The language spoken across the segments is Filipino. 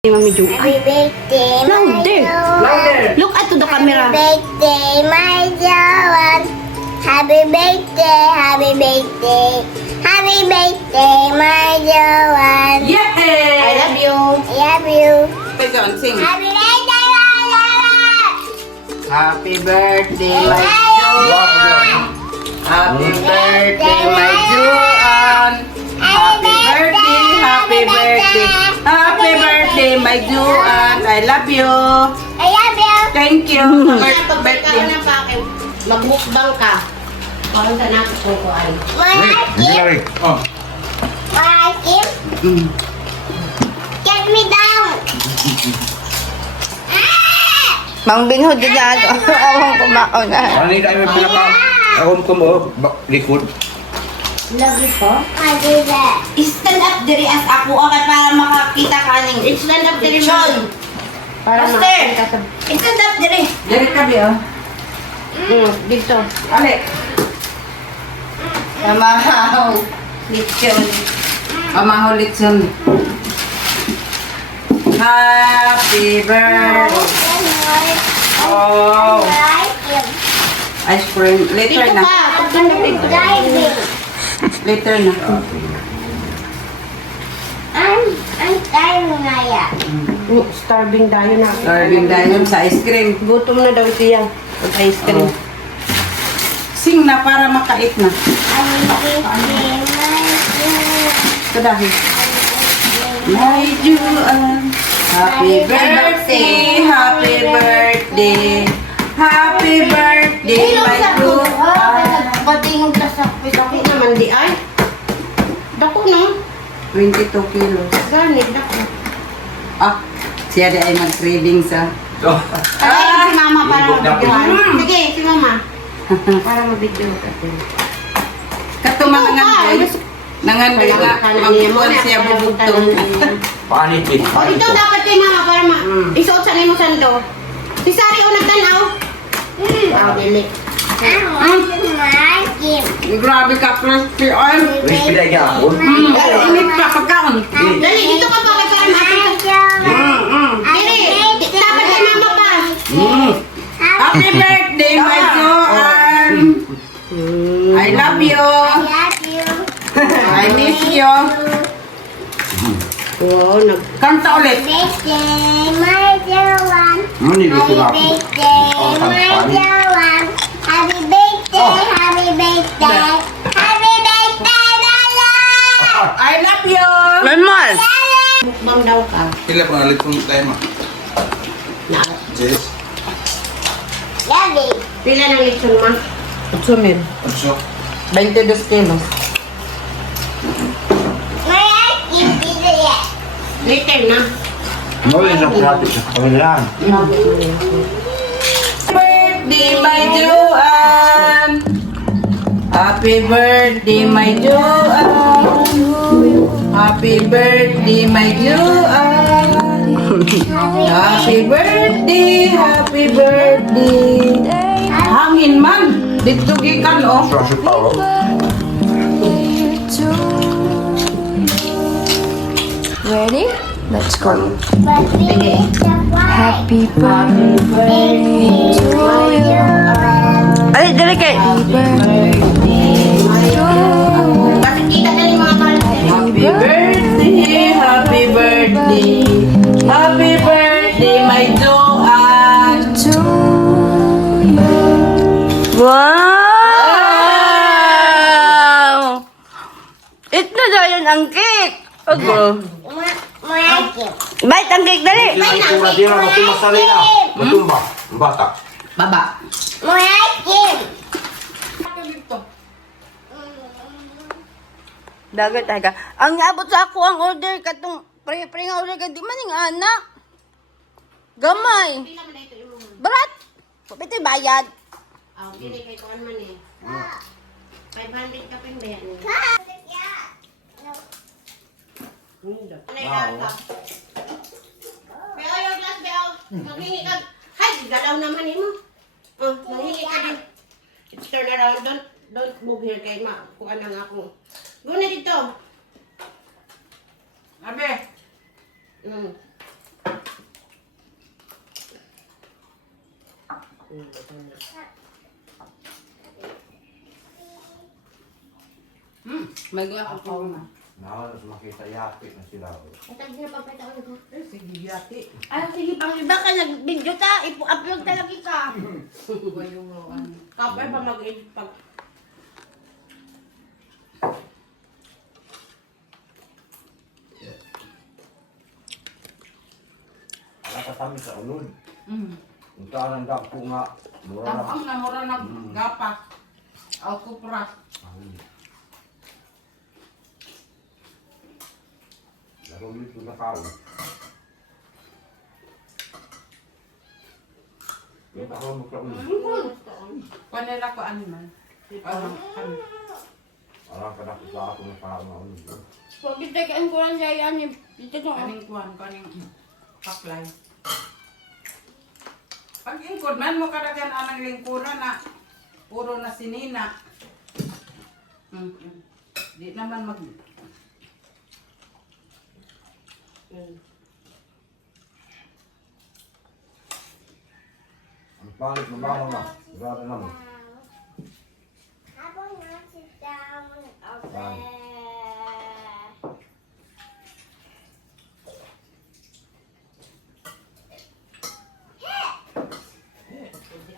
Mami Ju. Happy birthday, Louder. Louder. Look at to the camera. Happy birthday, my Joan. Happy birthday, happy birthday. Happy birthday, my Joan. Yay! I love you. I love you. Pwede on, sing. Happy birthday, my Joan. Happy birthday, I my love Joan. Happy birthday, my Joan. Happy birthday, happy birthday. Happy birthday, my Joan. I love you. I love you. Thank you. Birthday na pa kayo. Magmukbang ka. Parang sa natin kung kuhaan. Mike, Oh. Mike, get me down. Mang binhod din yan. Awang kumakaw na. Ano yung tayo may pinaka? Ako ko mo, likod. Love you po. I do that. Stand up diri as ako okay para makakita ka ning Stand up diri mo. Sean. Para Master. makakita sa... Stand up diri. Dari ka ba? Dito. Ale. Tamahaw. Lechon. Amaholit siya. Happy birthday. Oh. Ice cream. Later Dito na. ka. Pagkanda dito. Driving. Later na. I'm driving na yan. Starving tayo na. Serving dahil sa ice cream. Gutom na daw siya. Pag ice cream. Oh. Sing na para makait na. Happy birthday, my Joan. Kadahi. My Joan. Happy birthday. Happy birthday. Happy birthday, my Joan. Patingog ka sa pisaki naman di ay. Dako no? 22 kilos. Ganit dako. Ah, siya di ay mag-trading sa... Ay, si mama para Ibog na mabidyohan. Sige, si mama. Para mabidyo ka. Katumang Ikaw ba? nangandoy. Nangandoy nga. Magbubuan siya bubugtong. Paanitin. O, ito dapat kay mama para isuot sa nimo sando. Si Sari o nagtanaw. Dili. Mike, Grabe ka, crispy oil. Crispy na niya ako. Init pa pagkaon. Dali, dito ka pa kay para makita. Dili, dapat kay mama pa. Happy birthday, my Joan. I love you. I miss you. Wow, Kanta ulit. birthday, my Joan. Ano nilito na ako? Happy birthday, my Joan. Happy birthday, happy birthday. Happy birthday, Lala. I love you. Normal. mukbang daw ka. Kailan pa nalit kong tayo ma? Na, Jess? Daddy. pila ng lechon ma? 8,000. Ano? 22 kilos. My ice cream is here. Later na. Ano yung isang plato sa kawalan? Birthday, my Joan. Happy birthday, my Joan. Happy birthday, my Joan. Happy birthday, happy birthday. Hangin man. Dito gikan oh. Sasyo pa ako. Ready? Let's go. But we need to fly. Happy birthday to you. Ay, dali kay. Bakit kita na yung mga karakter? Happy birthday, happy birthday. Happy birthday, my Joan. Wow! Ito na daw yun ang cake. Ogo. My ice cream. Bite ang cake, dali. Hindi ko na din ang matumasali na. Matumba. Ang bata. Baba. My ice cream. Dagat taga. Ang abot sa ako ang order katong pre nga order ka di man ning anak. Gamay. Pila man na ito yung mga. Barat. Pwede bayad. Dili kay kuan man eh. 500 ka pa yung bayan. Beo, yung glass, Beo. Maghingi ka. Hay, galaw naman eh mo. Maghingi ka din. Turn around. Don't move here kay ma. Kuha lang ako. Guna dito. Abe. Mm. Magawa ako na. Nahalos makita yapit na sila. Matag na pagpita ko nito. Sige, yati. Ay, sige, pang iba ka nag-video ta. Ipo-upload talaga ka. Kapay pa mag-edit pag... Wala ka kami sa unod. Mm. Kung saan ang dapo nga. Mura na. Tapang na mura ng gapas. Autopras. Laro dito na kao. Yung ako mo ka unod. Panela ko animal. Parang kami. Alam ka na kung saan ako na kao na unod. Pag bitakin ko lang siya yan. Dito ko. Kaning kuhan, kaning paklay. Pag ingkod man mo karagan anang lingkuran na puro na sinina. Di naman mag... Ang pangit na baho na. Grabe naman. I wanna sit down over Wow. there.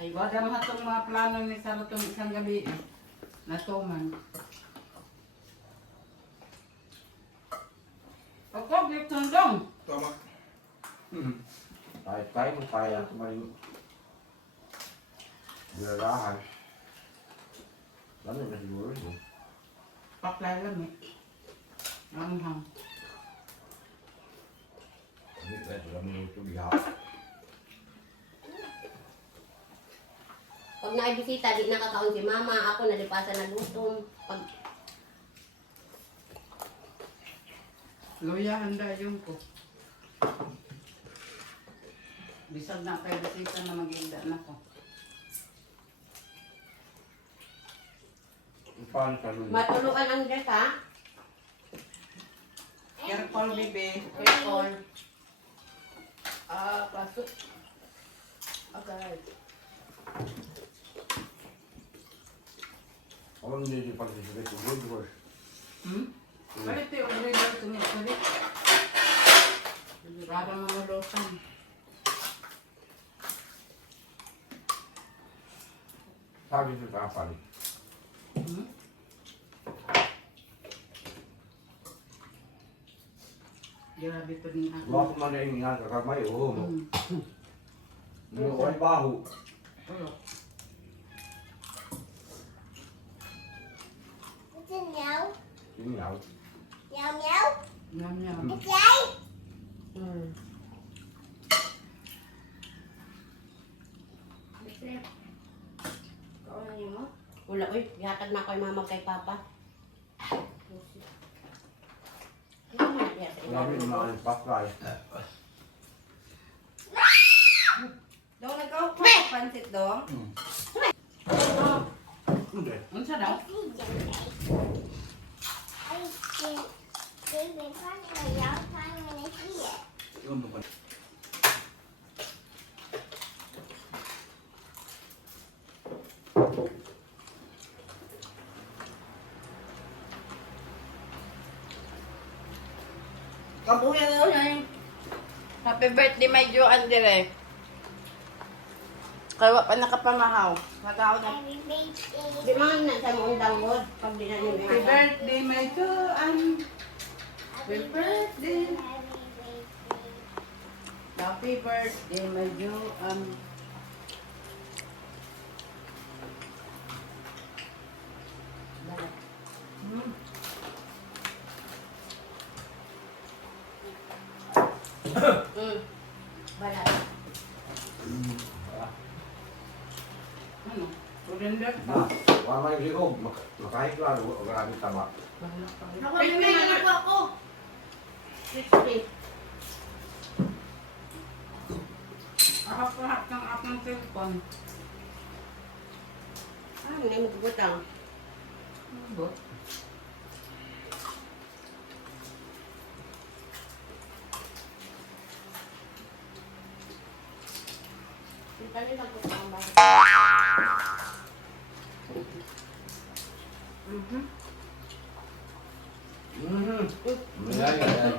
Ay, wala mga itong mga plano ni Saro itong isang gabi. Natuman. Ako, Tundong. Tama. Kahit tayo mo kaya may bilalahan. Dami na siguro yun. Paklay lang eh. Anghang. Hindi tayo sila mo ito biha. Pag naibisita, di nakakaon si mama. Ako nalipasan na gutom. Pag... Luya, handa yung ko. Bisag na kayo bisita na mag-inda na ko. Ang pangit na lulo. Matuluan ang dress, ha? Careful, baby. Careful. Pasok. Okay. Ako hindi participate in good work. Palit yung breeder to niya. Palit. Para mamulutan. Sabi sa kapal. Grabe pa din ako. Huwag man na yung nga kakamay. Oo. Ano ay baho. What's in meow? Tingnan. Meow meow? Nyam nyam. It's right. Kaunan niyo mo? Wala, uy. Ihatag na ako yung mama kay papa. Ano man na diya sa Grabe inyo? naman ang paklay. Dong, nagkaw ko pansit, Dong. Hindi. Unsa daw? I think they've been fun for a long time when I see it. Kabuhay daw siya yung happy birthday, my Jo Andere. Kaya pa nakapamahaw. Nakaw na. Happy birthday. Di man na sa mong danggod. Pag di na niyo Happy ihatag. birthday, my Joan. Happy birthday. Happy birthday. Happy birthday, my Joan. Balat. Ano? Surrender Na, ka. wala may liog. Makahit lang. Grabe tama. Ako rin may nalagwa ko. 60. Ahap-ahap ng aking cellphone. Ah, hindi mo gugutang. Ano? Kita nila gugutang ba?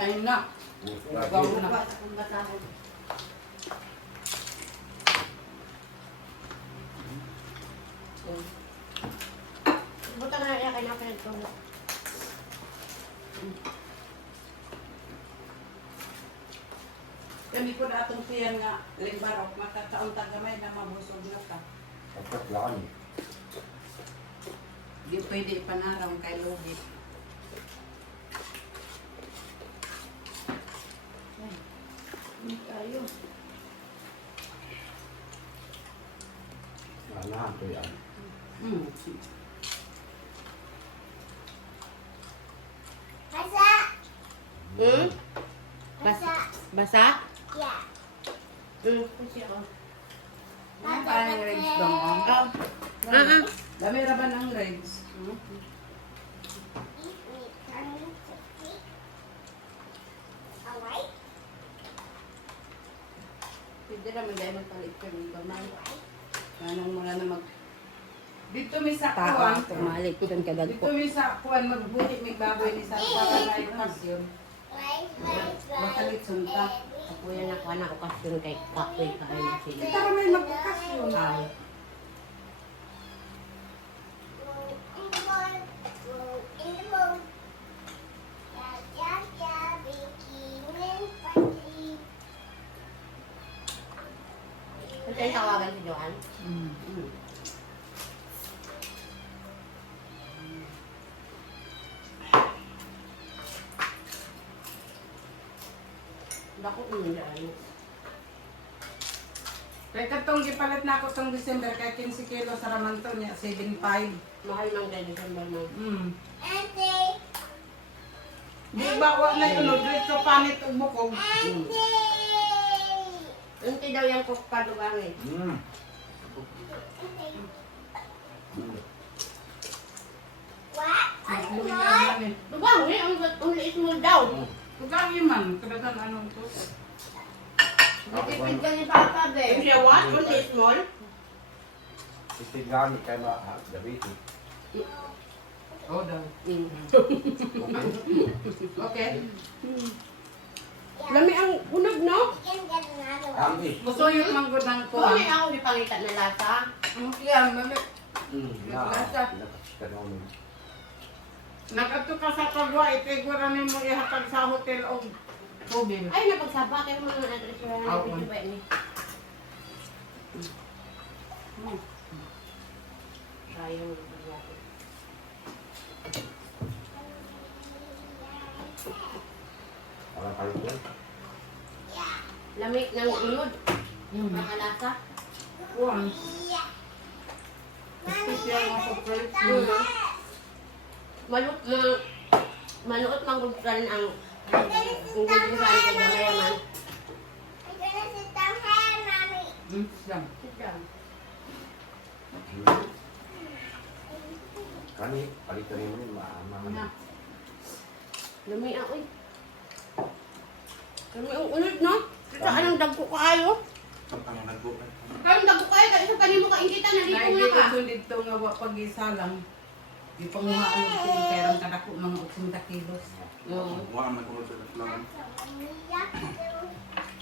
Ayun na. Gawa na. Buta na yan, kaya pinagtulog. Kami ko na atong tiyan nga, limbarok, makataon tagamay na mabusog na ka. Dapat lang. Di pwede panaraw kay Lugit. Tayo. Wala to yan. Basa. Hmm? Basa. Basa? Yeah. Hmm, kasi ako. Parang yung ribs dong. Ah, ah. Dami ra ba ng ribs? Eat me, turn me to pig. Alright? Pwede ra man dahil magpalit ka ng gamay. Alright. Anong mula na mag... Dito mi sa Tao, kuwan. tumalik ko doon Dito kadagpo. mi sa kuwan, magbuhi may baboy ni sa para na okasyon. Bakalit sunta. Ako yan nakuha na okasyon kay Kapoy kain na sila. Kita ra may mag-okasyon. Ay, ito yung tawagan si Johan. Bako umilaan. Kaya katong gipalit na ako tong December kay 15 kilo sa ramanto niya, 7.5. Mahal man kayo December mo. Di ba wa na yun, dito panit ug bukog. Unti daw yung kukpadugang eh. Luminan eh. Dugang eh, ang liit mo daw. Tugang yun man, kadagan anong to. Natipid ka ni Papa, Yung be. siya what? Unti small? Istigamit kayo na gabi. Oh, daw. Okay. Lami ang unag, no? Kami. Gusto yung manggod ng Kung kuwan. may ako di pangitan na lasa. Yan, mami. Nasa. Nakato ka sa kagwa, itigura ni mo ihatag sa hotel o tubig. Ay, napagsaba kayo mga address na Oo. video ba ini? Sayang yung pagyato. Parang kayo yan. Lami ng unod. Mga lasa. Kuwan. Special nga sa price. Maluot manggugran ang gugran kay gamayaman. Yan. Kani, palitan mo yun, maama. Lami ako eh. Lami ang unod, no? Ito anong dagko kaayo? Karong dagko kaayo, kaya isa kanimo ka ingkitan, nalito na Naibig ka. ko dito nga wa pag-isa lang. Di panguhaan ko yung perang kadako mga 80 kilos. Oo.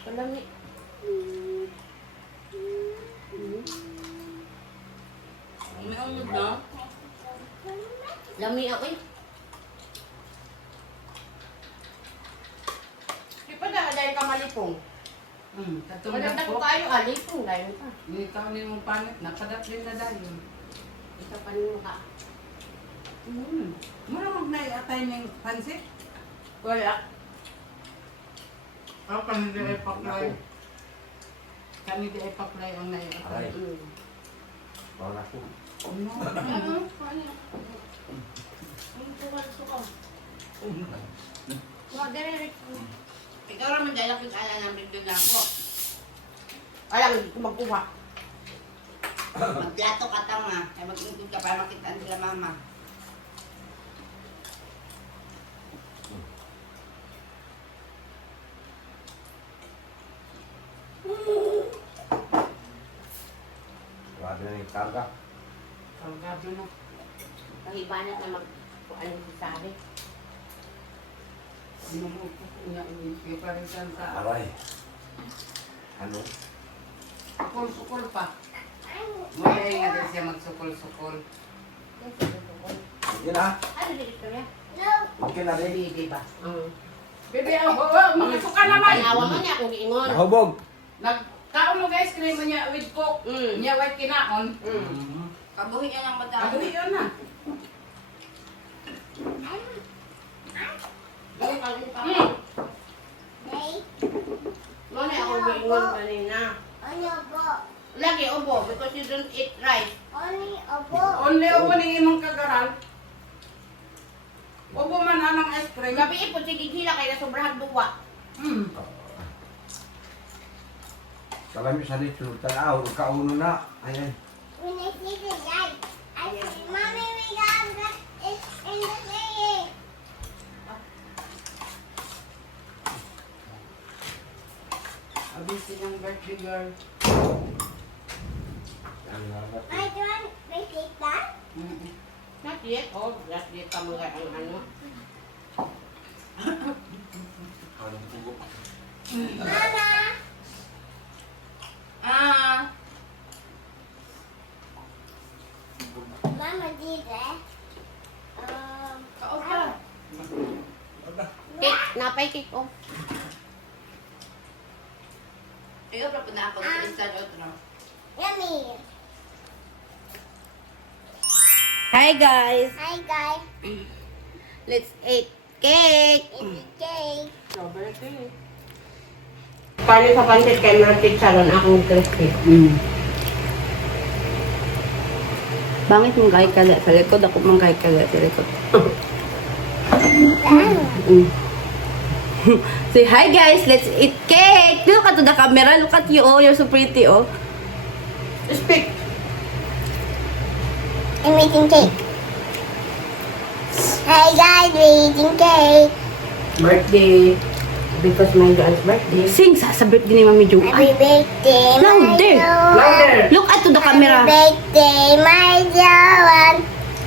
Lami. May unod na. Lami ako eh. Di pa dahil ka malipong. Katong Wala na ko dako. kayo, alipong dahil pa. Ikaw ni mong panit, nakadat din na dahil. Isa pa nimo ka. Mura mag naiatay ng pansit. Wala. Ako kami di ay paklay. Kami di ay paklay ang naiatay. Aray, parang ako. Ano? Ang suka. Wala, dire. Ikaw naman dahil ako yung ala ng bigyan ako. Alam, magkuha. Magplato ka tanga. Ay mag-ingkod ka para makita nila mama. Wala din yung karga. Salgado na. Ang ibanat na mag... Kung anong sasabi. Aray. Ano? Sukol-sukol pa. May nga din siya magsukol-sukol. Yan ah. Ano dito niya? No. Okay na rin. Hindi ba? Bebe, Makasuka naman. Ayawa mo niya kung giingon. Nahubog. Nagkaon mo guys, cream mo niya with coke. Niya white kinaon. Kabuhin niya ng bata. Ako yun na. Nay. Muna ako giingon kanina. Only obo. Lagi ubo because you don't eat rice. Only obo. Only ako ni imong kagaran. Ubo man anong ice cream. Gabi ipon, sige hila kaya sobrang duwa. Kalami sa dito. Tanaw. Kauno na. Ayan. When I see the light, I say, Mommy, we got that. It's in the thing. Abisi ng birthday girl. I don't repeat that. Not yet. Oh, not yet pa mga ang ano. Mama. Mama did that. Cake, napay cake oh. Ayaw pa na ako sa instant outro. Yummy. Hi guys! Hi, guys. Let's eat cake! It's cake. Paano sa pansit kay Martit Salon akong crispy. Bangit mong kahit kala sa likod, ako mong kahit kala sa likod. Say hi guys, let's eat cake! Look at the camera, look at you, oh, you're so pretty, oh. Speak. I'm eating cake. Hi, guys. We're eating cake. Birthday. Because my girl's birthday. Sing sa birthday ni Mami Jo. Happy birthday, my Louder. Joan. Louder. Look at to the camera. Happy birthday, my Joan.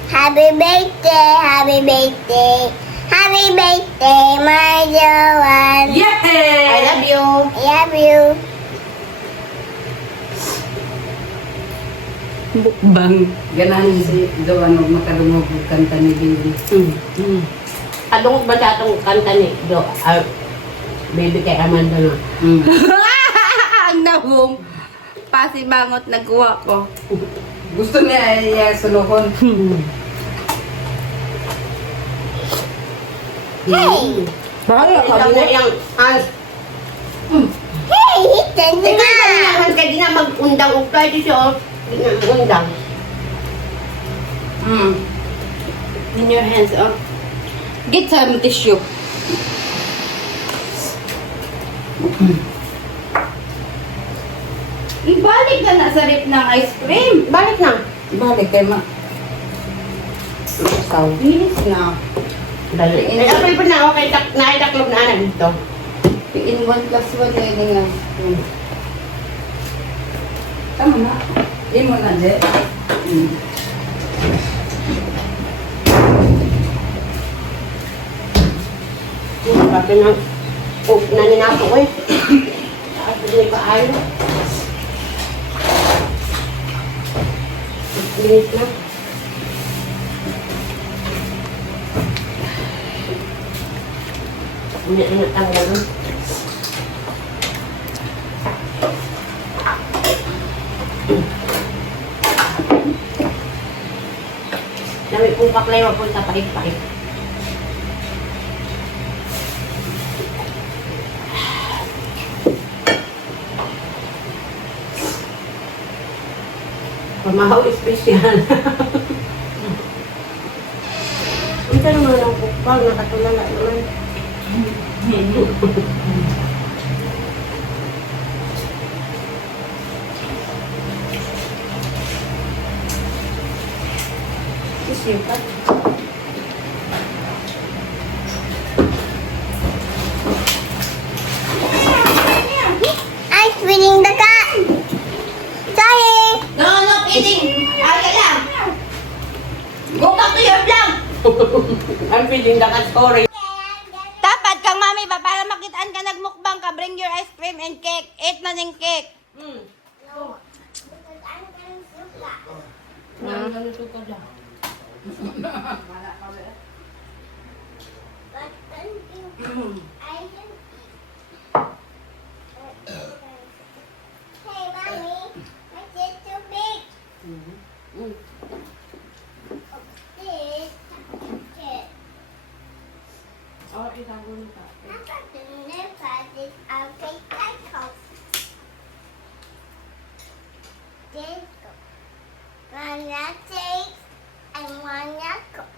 Happy birthday, happy birthday. Happy birthday, my Joan. Yeah! I love you. I love you. Bukbang. Ganahan si Joan huwag makalungog ang kanta ni Baby. Adungog ba sa atong kanta ni Do? Baby kay Amanda na. Ang nabong. Pasibangot nagkuha ko. Gusto niya ay suluhon. Hey! Bahala ka Ikaw mo. na yung Hans. Hey, hit Ikaw na na! yung Hans kaya di na mag-undang o kahit siya. Di na mag-undang. In your hands, oh. Get some tissue. Ibalik ka na sa rip ng ice cream. Balik na. Balik kay ma. Bilis na. Dali. Ay, apay pa na ako kay nakitaklog na anak dito. In 1 plus 1 na yun nga. Tama na. Di mo na, Je. Bakit na naninato ko eh. At hindi pa ayaw. Linis na. Hindi na tanggal nun. Dami kong paklay mapunta pakit-pakit. Pamahaw espesyal. Ito naman ang pukpang, nakatulala naman. Isipat. I'm feeding the cat. Sorry. No, no kidding! Ayaw lang! Go back to your vlog! I'm feeding the cat, sorry. Dapat kang saan ka nagmukbang ka? Bring your ice cream and cake. Eat na ng cake. Hmm. No. Because I'm going to suka. Ang ganito ka dyan. But then you, I can eat. Hey, mommy, my kid's too big. Hmm. This kid. Oh, itago mo pa. How about the new this I'll take that house. This go. One that takes and one that goes.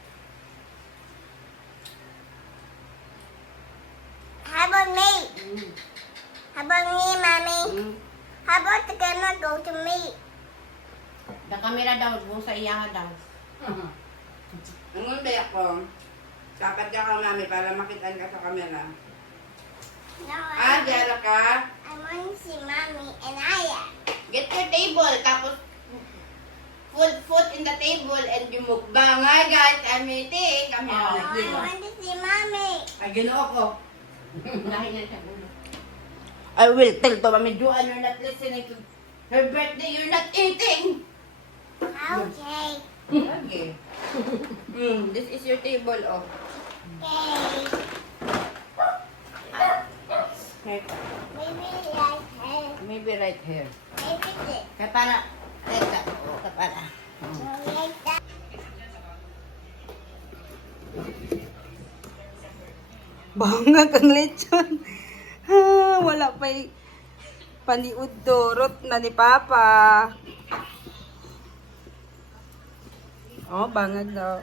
How about me? Hmm. How about me, mommy? Hmm. How about the camera go to me? The camera daw, buong sa iya daw. Ang ba ako? Dapat ka ka, mami, para makitaan ka sa camera. No, Diyan ka. I want to see mommy and Aya. Get your table, tapos put foot in the table and you mukbang. Hi guys, I'm eating. Kami Oh. No, I want to see mommy. Ay, ginoo ko. Dahil na siya ulo. I will tell to Mami Joanne, you're not listening to her birthday, you're not eating. Okay. Okay. This is your table, oh. Okay. Okay. Maybe like her. Maybe right here. Maybe this. Kaya para, like that. Kaya para. No, like that. Bangag ang lechon. Wala pa'y paniud dorot na ni Papa. Oh, bangag daw.